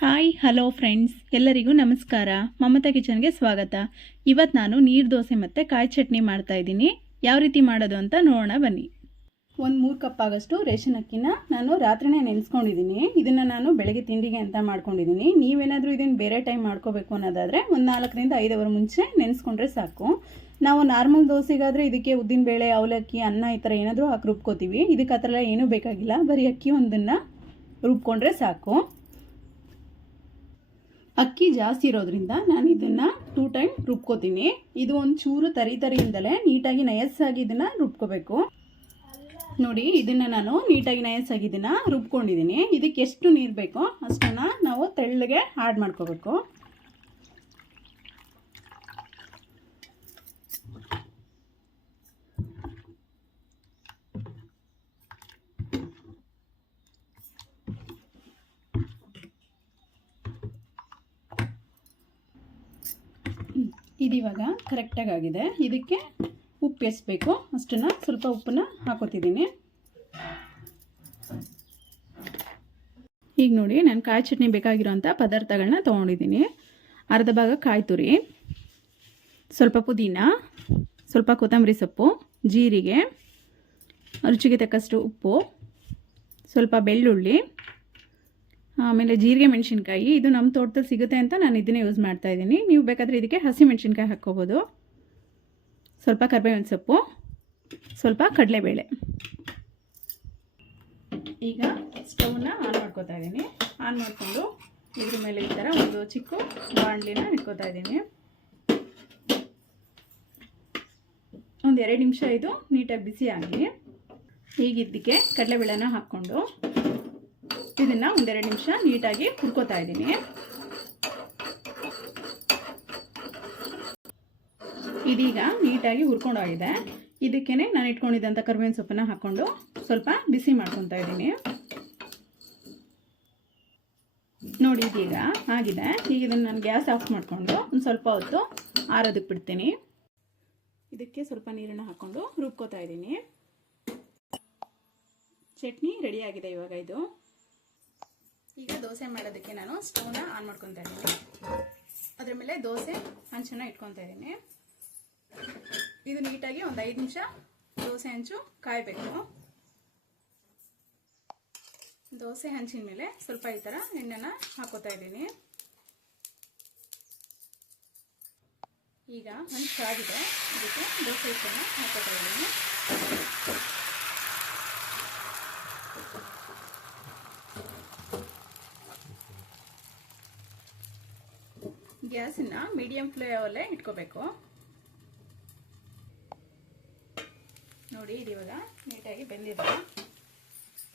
Hi hello friends, ಎಲ್ಲರಿಗೂ ನಮಸ್ಕಾರ. ಮಮತಾ ಕಿಚನ್ಗೆ ಸ್ವಾಗತ. ಇವತ್ತು ನಾನು ನೀರು ದೋಸೆ ಮತ್ತು ಕಾಯಿ ಚಟ್ನಿ ಮಾಡ್ತಾಯಿದ್ದೀನಿ. ಯಾವ ರೀತಿ ಮಾಡೋದು ಅಂತ ನೋಡೋಣ ಬನ್ನಿ. ಒಂದು 3 ಕಪ್ ಆಗೋಷ್ಟು ರೇಷನ್ ಅಕ್ಕಿನ ನಾನು ರಾತ್ರಿನೇ ನೆನೆಸ್ಕೊಂಡಿದ್ದೀನಿ. ಇದನ್ನು ನಾನು ಬೆಳಗ್ಗೆ ತಿಂಡಿಗೆ ಅಂತ ಮಾಡ್ಕೊಂಡಿದ್ದೀನಿ. ನೀವೇನಾದರೂ ಇದನ್ನು ಬೇರೆ ಟೈಮ್ ಮಾಡ್ಕೋಬೇಕು ಅನ್ನೋದಾದರೆ ಒಂದು 4 ರಿಂದ 5 ಅವರ್ ಮುಂಚೆ ನೆನೆಸ್ಕೊಂಡ್ರೆ ಸಾಕು. ನಾವು ನಾರ್ಮಲ್ ದೋಸೆಗಾದರೆ ಇದಕ್ಕೆ ಉದ್ದಿನಬೇಳೆ, ಅವಲಕ್ಕಿ, ಅನ್ನ ಈ ಥರ ಏನಾದರೂ ಹಾಕಿ ರುಬ್ಕೋತೀವಿ. ಇದಕ್ಕೆ ಆ ಥರ ಏನೂ ಬೇಕಾಗಿಲ್ಲ. ಬರೀ ಅಕ್ಕಿ ಒಂದನ್ನು ರುಬ್ಕೊಂಡ್ರೆ ಸಾಕು. ಅಕ್ಕಿ ಜಾಸ್ತಿ ಇರೋದ್ರಿಂದ ನಾನು ಇದನ್ನು 2 ಟೈಮ್ ರುಬ್ಕೋತೀನಿ. ಇದು ಒಂದು ಚೂರು ತರಿಯಿಂದಲೇ ನೀಟಾಗಿ ನಯಸ್ಸಾಗಿ ಇದನ್ನು ರುಬ್ಕೋಬೇಕು. ನೋಡಿ, ಇದನ್ನು ನಾನು ನೀಟಾಗಿ ನಯಸ್ಸಾಗಿ ಇದನ್ನು ರುಬ್ಕೊಂಡಿದ್ದೀನಿ. ಇದಕ್ಕೆ ಎಷ್ಟು ನೀರು ಬೇಕೋ ಅಷ್ಟನ್ನು ನಾವು ತೆಳ್ಳಗೆ ಆ್ಯಡ್ ಮಾಡ್ಕೋಬೇಕು. ಇದಿವಾಗ ಕರೆಕ್ಟಾಗಿ ಆಗಿದೆ. ಇದಕ್ಕೆ ಉಪ್ಪು ಎಷ್ಟು ಬೇಕೋ ಅಷ್ಟನ್ನು ಸ್ವಲ್ಪ ಉಪ್ಪನ್ನ ಹಾಕೋತಿದ್ದೀನಿ. ಈಗ ನೋಡಿ, ನಾನು ಕಾಯಿ ಚಟ್ನಿ ಬೇಕಾಗಿರೋಂಥ ಪದಾರ್ಥಗಳನ್ನ ತೊಗೊಂಡಿದ್ದೀನಿ. ಅರ್ಧ ಭಾಗ ಕಾಯಿ ತುರಿ, ಸ್ವಲ್ಪ ಪುದೀನ, ಸ್ವಲ್ಪ ಕೊತ್ತಂಬರಿ ಸೊಪ್ಪು, ಜೀರಿಗೆ, ರುಚಿಗೆ ತಕ್ಕಷ್ಟು ಉಪ್ಪು, ಸ್ವಲ್ಪ ಬೆಳ್ಳುಳ್ಳಿ, ಆಮೇಲೆ ಜೀರಿಗೆ ಮೆಣಸಿನ್ಕಾಯಿ. ಇದು ನಮ್ಮ ತೋಟದಲ್ಲಿ ಸಿಗುತ್ತೆ ಅಂತ ನಾನು ಇದನ್ನೇ ಯೂಸ್ ಮಾಡ್ತಾಯಿದ್ದೀನಿ. ನೀವು ಬೇಕಾದರೆ ಇದಕ್ಕೆ ಹಸಿ ಮೆಣಸಿನ್ಕಾಯಿ ಹಾಕ್ಕೋಬೋದು. ಸ್ವಲ್ಪ ಕರಿಬೇವಿನ ಸೊಪ್ಪು, ಸ್ವಲ್ಪ ಕಡಲೆಬೇಳೆ. ಈಗ ಸ್ಟವ್ನ ಆನ್ ಮಾಡ್ಕೋತಾ ಇದ್ದೀನಿ. ಆನ್ ಮಾಡಿಕೊಂಡು ಇದ್ರ ಮೇಲೆ ಈ ಥರ ಒಂದು ಚಿಕ್ಕ ಬಾಣಲಿನ ಇಟ್ಕೋತಾ ಇದ್ದೀನಿ. ಒಂದು 2 ನಿಮಿಷ ಇದು ನೀಟಾಗಿ ಬಿಸಿ ಆಗಲಿ. ಈಗ ಇದಕ್ಕೆ ಕಡಲೆಬೇಳೆನ ಹಾಕ್ಕೊಂಡು ಇದನ್ನು 1-2 ನಿಮಿಷ ನೀಟಾಗಿ ಹುರ್ಕೋತಾ ಇದ್ದೀನಿ. ಇದೀಗ ನೀಟಾಗಿ ಹುರ್ಕೊಂಡೋಗಿದೆ. ಇದಕ್ಕೇ ನಾನು ಇಟ್ಕೊಂಡಿದ್ದಂಥ ಕರಿಬೇವಿನ ಸೊಪ್ಪನ್ನು ಹಾಕ್ಕೊಂಡು ಸ್ವಲ್ಪ ಬಿಸಿ ಮಾಡ್ಕೊತಾ ಇದ್ದೀನಿ. ನೋಡಿ, ಇದೀಗ ಆಗಿದೆ. ಈಗ ಇದನ್ನು ನಾನು ಗ್ಯಾಸ್ ಆಫ್ ಮಾಡಿಕೊಂಡು ಒಂದು ಸ್ವಲ್ಪ ಹೊತ್ತು ಆರೋದಕ್ಕೆ ಬಿಡ್ತೀನಿ. ಇದಕ್ಕೆ ಸ್ವಲ್ಪ ನೀರನ್ನು ಹಾಕ್ಕೊಂಡು ರುಬ್ಕೋತಾ ಇದ್ದೀನಿ. ಚಟ್ನಿ ರೆಡಿಯಾಗಿದೆ ಇವಾಗ. ಇದು ಈಗ ದೋಸೆ ಮಾಡೋದಕ್ಕೆ ನಾನು ಸ್ಟವ್ನ ಆನ್ ಮಾಡ್ಕೊತಾ ಇದ್ದೀನಿ. ಅದ್ರ ಮೇಲೆ ದೋಸೆ ಹಂಚನ್ನು ಇಟ್ಕೊತಾ ಇದ್ದೀನಿ. ಇದು ನೀಟಾಗಿ ಒಂದು 5 ನಿಮಿಷ ದೋಸೆ ಹಂಚು ಕಾಯಬೇಕು. ದೋಸೆ ಹಂಚಿನ ಮೇಲೆ ಸ್ವಲ್ಪ ಈ ಥರ ಎಣ್ಣೆನ ಹಾಕೋತಾ ಇದ್ದೀನಿ. ಈಗ ಹಂಚು ಕಾಗಿದೆ. ಇದಕ್ಕೆ ದೋಸೆ ಹಿಟ್ಟನ್ನು ಹಾಕೋತಾ ಇದ್ದೀನಿ. ಗ್ಯಾಸನ್ನ ಮೀಡಿಯಂ ಫ್ಲೇಮಲ್ಲೇ ಇಟ್ಕೋಬೇಕು. ನೋಡಿ, ಇದು ಇವಾಗ ನೀಟಾಗಿ ಬೆಂದಿದೆ.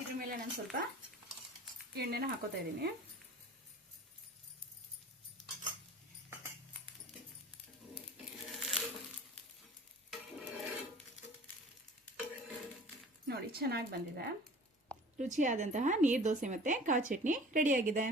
ಇದ್ರ ಮೇಲೆ ನಾನು ಸ್ವಲ್ಪ ಎಣ್ಣೆನ ಹಾಕೋತಾ ಇದ್ದೀನಿ. ನೋಡಿ, ಚೆನ್ನಾಗಿ ಬಂದಿದೆ. ರುಚಿಯಾದಂತಹ ನೀರು ದೋಸೆ ಮತ್ತು ಕಾಯಿ ಚಟ್ನಿ ರೆಡಿಯಾಗಿದೆ.